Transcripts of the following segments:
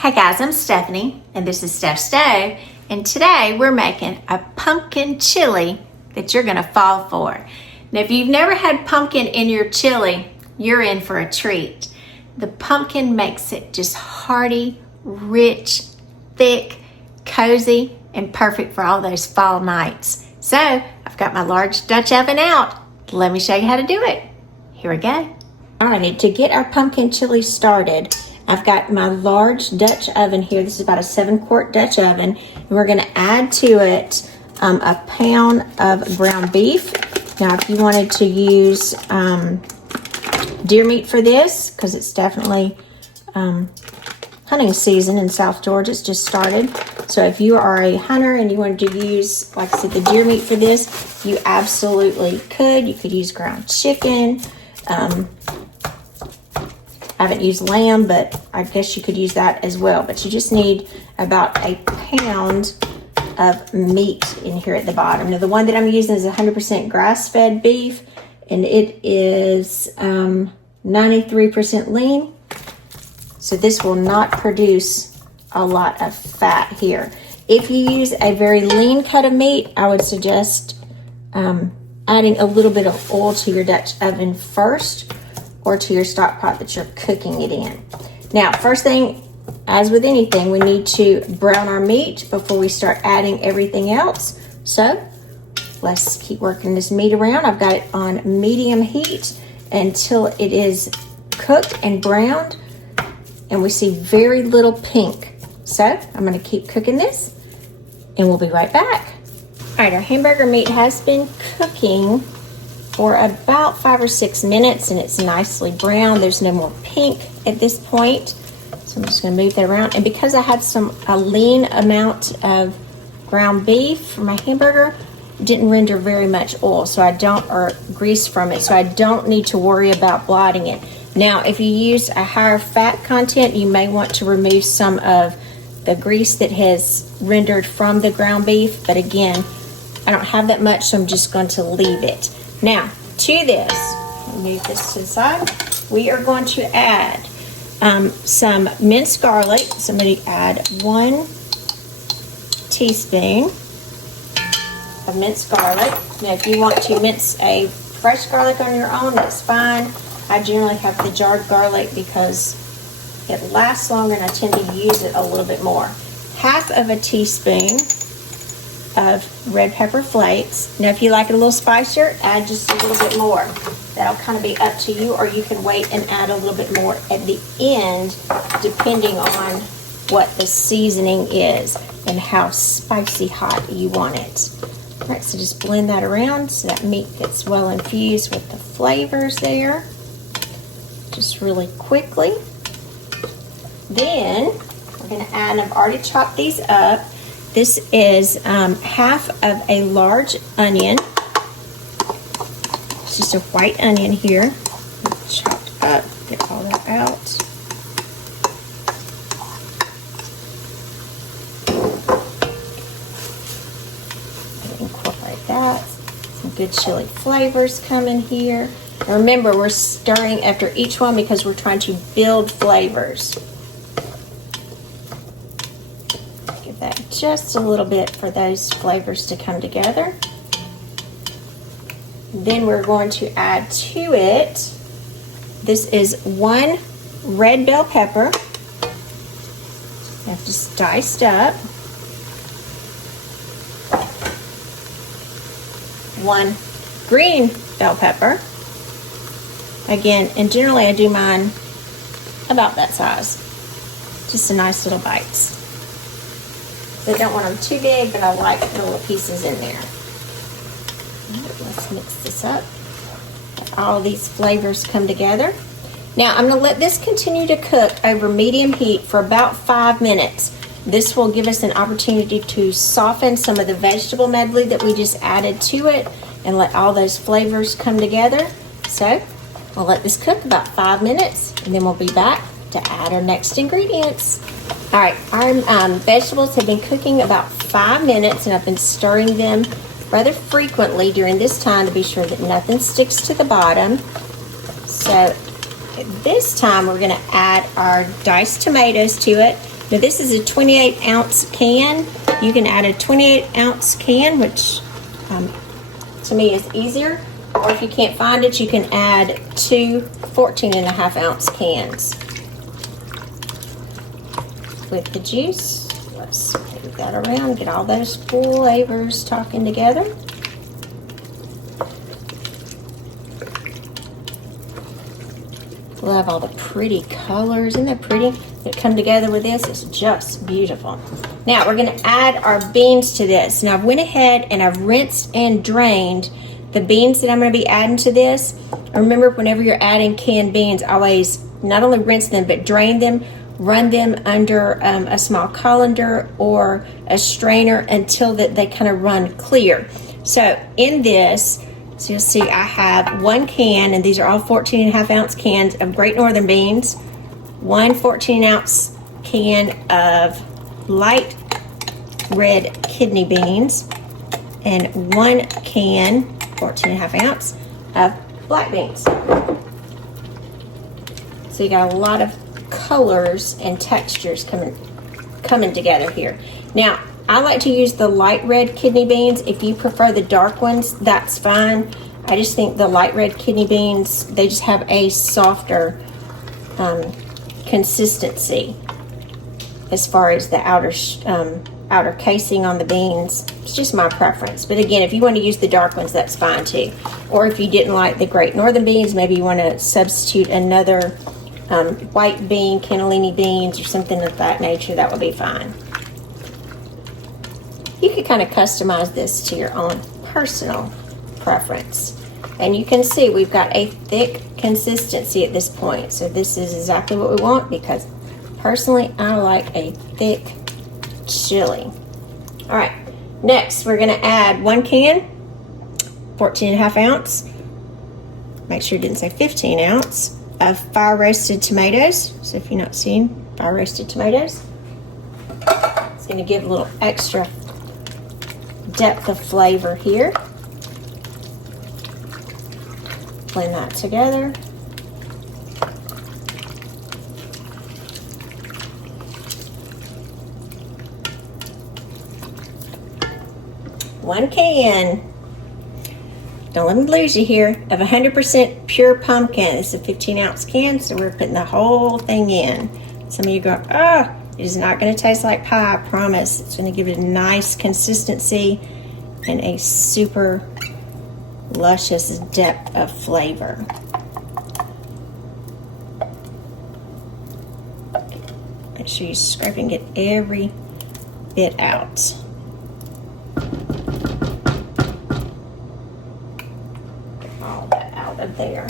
Hey guys, I'm Stephanie, and this is Steph's Stove, and today we're making a pumpkin chili that you're gonna fall for. Now, if you've never had pumpkin in your chili, you're in for a treat. The pumpkin makes it just hearty, rich, thick, cozy, and perfect for all those fall nights. So, I've got my large Dutch oven out. Let me show you how to do it. Here we go. Alrighty, to get our pumpkin chili started, I've got my large Dutch oven here. This is about a 7-quart Dutch oven. And we're gonna add to it a pound of ground beef. Now, if you wanted to use deer meat for this, because it's definitely hunting season in South Georgia, it's just started. So if you are a hunter and you wanted to use, like I said, the deer meat for this, you absolutely could. You could use ground chicken. I haven't used lamb, but I guess you could use that as well. But you just need about a pound of meat in here at the bottom. Now, the one that I'm using is 100% grass-fed beef, and it is 93% lean. So this will not produce a lot of fat here. If you use a very lean cut of meat, I would suggest adding a little bit of oil to your Dutch oven first, or to your stock pot that you're cooking it in. Now, first thing, as with anything, we need to brown our meat before we start adding everything else. So let's keep working this meat around. I've got it on medium heat until it is cooked and browned, and we see very little pink. So I'm gonna keep cooking this, and we'll be right back. All right, our hamburger meat has been cooking for about 5 or 6 minutes, and it's nicely brown. There's no more pink at this point. So I'm just gonna move that around. And because I had a lean amount of ground beef for my hamburger, didn't render very much oil, or grease from it, so I don't need to worry about blotting it. Now, if you use a higher fat content, you may want to remove some of the grease that has rendered from the ground beef, but again, I don't have that much, so I'm just going to leave it. Now, to this, move this to the side, we are going to add some minced garlic. So I'm going to add 1 teaspoon of minced garlic. Now, if you want to mince a fresh garlic on your own, that's fine. I generally have the jarred garlic because it lasts longer and I tend to use it a little bit more. 1/2 teaspoon of red pepper flakes. Now, if you like it a little spicier, add just a little bit more. That'll kind of be up to you, or you can wait and add a little bit more at the end, depending on what the seasoning is and how spicy hot you want it. All right, so just blend that around so that meat gets well infused with the flavors there, just really quickly. Then we're going to add, and I've already chopped these up. This is 1/2 of a large onion. It's just a white onion here. Chopped up, get all that out. Incorporate that. Some good chili flavors coming here. And remember, we're stirring after each one because we're trying to build flavors. That just a little bit for those flavors to come together. Then we're going to add to it, this is 1 red bell pepper. I've just diced up. 1 green bell pepper. Again, and generally I do mine about that size. Just a nice little bites. I don't want them too big, but I like the little pieces in there. Right, let's mix this up. Let all these flavors come together. Now, I'm going to let this continue to cook over medium heat for about 5 minutes. This will give us an opportunity to soften some of the vegetable medley that we just added to it and let all those flavors come together. So, I'll let this cook about 5 minutes, and then we'll be back to add our next ingredients. All right, our vegetables have been cooking about 5 minutes, and I've been stirring them rather frequently during this time to be sure that nothing sticks to the bottom. So this time we're going to add our diced tomatoes to it. Now this is a 28-ounce can. You can add a 28-ounce can, which to me is easier. Or if you can't find it, you can add 2 14.5-ounce cans. With the juice, let's move that around, get all those flavors talking together. Love all the pretty colors. Isn't that pretty? That come together with this. It's just beautiful. Now we're going to add our beans to this. Now I went ahead and I've rinsed and drained the beans that I'm going to be adding to this. Remember, whenever you're adding canned beans, always not only rinse them but drain them. Run them under a small colander or a strainer until that they kind of run clear. So in this, so you'll see I have 1 can, and these are all 14.5-ounce cans of Great Northern beans, 1 14-ounce can of light red kidney beans, and 1 can, 14.5-ounce, of black beans. So you got a lot of colors and textures coming together here. Now I like to use the light red kidney beans. If you prefer the dark ones, that's fine. I just think the light red kidney beans, they just have a softer consistency as far as the outer casing on the beans. It's just my preference. But again, if you want to use the dark ones, that's fine too. Or if you didn't like the Great Northern beans, maybe you want to substitute another white bean, cannellini beans, or something of that nature, that would be fine. You could kind of customize this to your own personal preference. And you can see we've got a thick consistency at this point. So this is exactly what we want, because personally I like a thick chili. All right, next we're going to add 1 can, 14.5-ounce, make sure it didn't say 15-ounce, of fire roasted tomatoes. So if you're not seeing fire roasted tomatoes, it's going to give a little extra depth of flavor here. Blend that together. One can, don't let me lose you here, of 100% pure pumpkin. It's a 15-ounce can, so we're putting the whole thing in. Some of you go, oh, it is not going to taste like pie, I promise. It's going to give it a nice consistency and a super luscious depth of flavor. Make sure you scrape and get every bit out. All that out of there.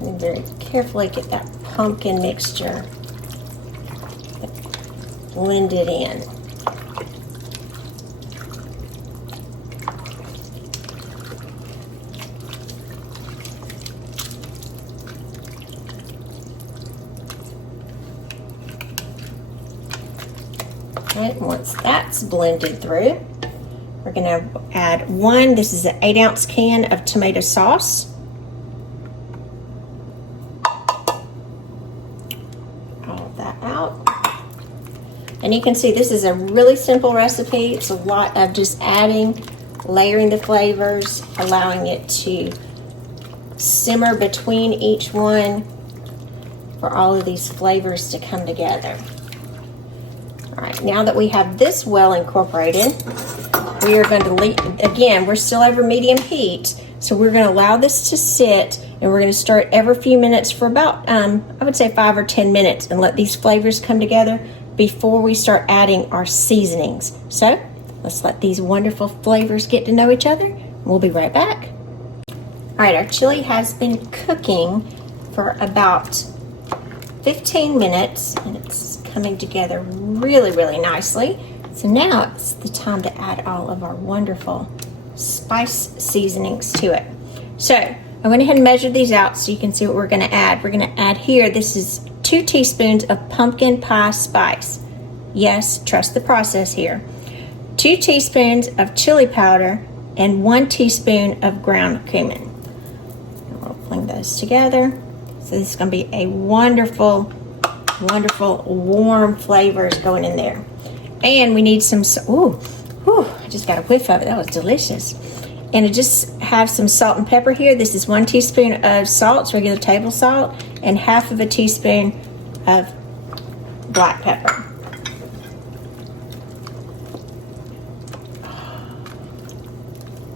And very carefully get that pumpkin mixture blended in. Right, once that's blended through, we're going to add this is an 8-ounce can of tomato sauce. All of that out. And you can see this is a really simple recipe. It's a lot of just adding, layering the flavors, allowing it to simmer between each one for all of these flavors to come together. All right, now that we have this well incorporated, we are going to again, we're still over medium heat, so we're going to allow this to sit, and we're going to start every few minutes for about, I would say 5 or 10 minutes, and let these flavors come together before we start adding our seasonings. So let's let these wonderful flavors get to know each other. We'll be right back. All right, our chili has been cooking for about 15 minutes, and it's coming together really, really nicely. So now it's the time to add all of our wonderful spice seasonings to it. So I went ahead and measured these out so you can see what we're going to add. We're going to add here, this is 2 teaspoons of pumpkin pie spice. Yes, trust the process here. 2 teaspoons of chili powder and 1 teaspoon of ground cumin. And we'll blend those together. So this is gonna be a wonderful, wonderful warm flavors going in there. And we need some, I just got a whiff of it. That was delicious. And I just have some salt and pepper here. This is 1 teaspoon of salt, regular table salt, and half of a teaspoon of black pepper.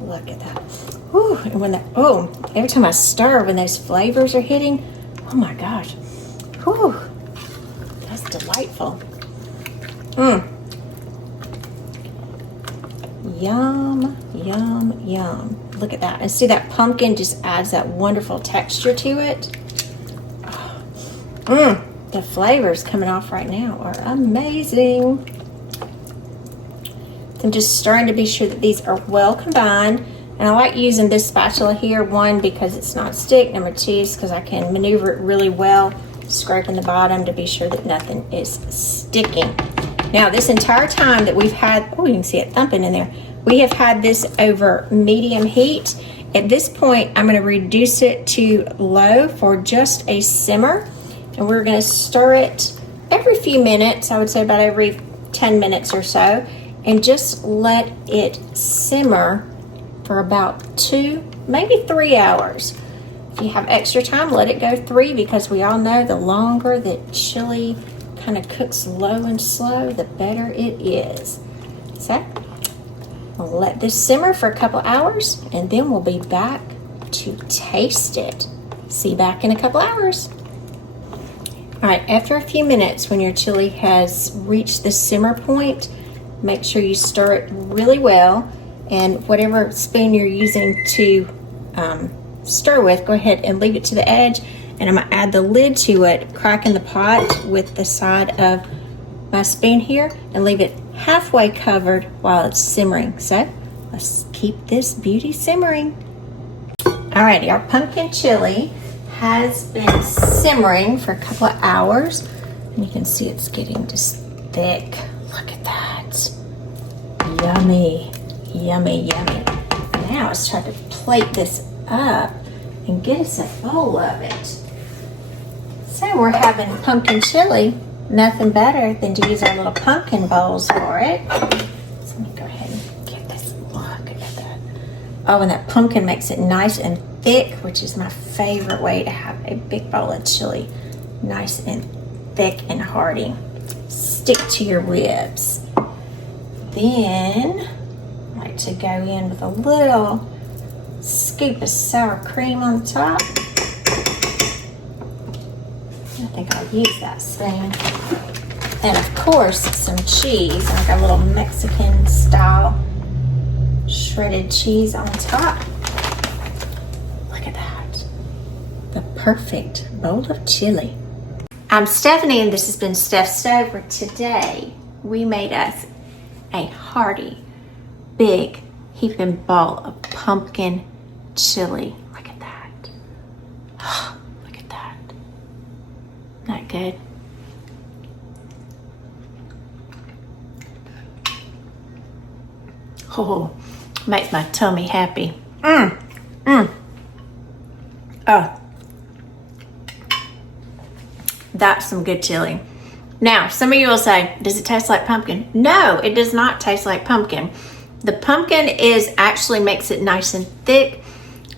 Look at that. Whew. And when every time I stir, when those flavors are hitting, oh my gosh. Whew. That's delightful. Yum, yum, yum. Look at that. And see, that pumpkin just adds that wonderful texture to it. The flavors coming off right now are amazing. I'm just stirring to be sure that these are well combined. And I like using this spatula here, 1, because it's not stick, number 2 is because I can maneuver it really well, scraping the bottom to be sure that nothing is sticking. Now, this entire time that we've had, you can see it thumping in there, we have had this over medium heat. At this point, I'm going to reduce it to low for just a simmer. And we're going to stir it every few minutes, I would say about every 10 minutes or so, and just let it simmer for about 2, maybe 3 hours. If you have extra time, let it go 3, because we all know the longer that chili kind of cooks low and slow, the better it is. So we'll let this simmer for a couple hours, and then we'll be back to taste it. See you back in a couple hours. All right, after a few minutes, when your chili has reached the simmer point, make sure you stir it really well, and whatever spoon you're using to stir with, go ahead and leave it to the edge, and I'm gonna add the lid to it, cracking the pot with the side of my spoon here, and leave it halfway covered while it's simmering. So let's keep this beauty simmering. Alrighty, our pumpkin chili has been simmering for a couple of hours, and you can see it's getting just thick. Look at that. Yummy, yummy, yummy. Now let's try to plate this up and get us a bowl of it. So we're having pumpkin chili. Nothing better than to use our little pumpkin bowls for it. So let me go ahead and get this. Look at that. Oh, and that pumpkin makes it nice and thick, which is my favorite way to have a big bowl of chili. Nice and thick and hearty. Stick to your ribs. Then I like to go in with a little scoop of sour cream on top. I think I'll use that spoon. And of course, some cheese, like a little Mexican style shredded cheese on top. Look at that. The perfect bowl of chili. I'm Stephanie, and this has been Steph's Stove, where today we made us a hearty, big, heaping bowl of pumpkin chili. Look at that. Look at that. Not good. Oh, makes my tummy happy. Oh, that's some good chili. Now, some of you will say, does it taste like pumpkin? No, it does not taste like pumpkin. The pumpkin actually makes it nice and thick,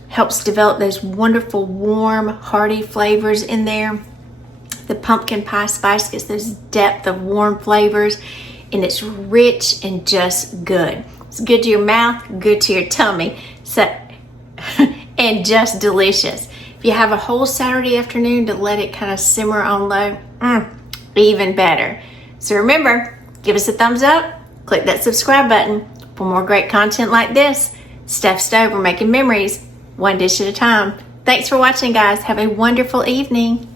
helps develop those wonderful, warm, hearty flavors in there. The pumpkin pie spice gets this depth of warm flavors, and it's rich and just good. It's good to your mouth, good to your tummy, and just delicious. If you have a whole Saturday afternoon to let it kind of simmer on low, even better. So remember, give us a thumbs up, click that subscribe button for more great content like this. Steph's Stove, we're making memories, one dish at a time. Thanks for watching, guys. Have a wonderful evening.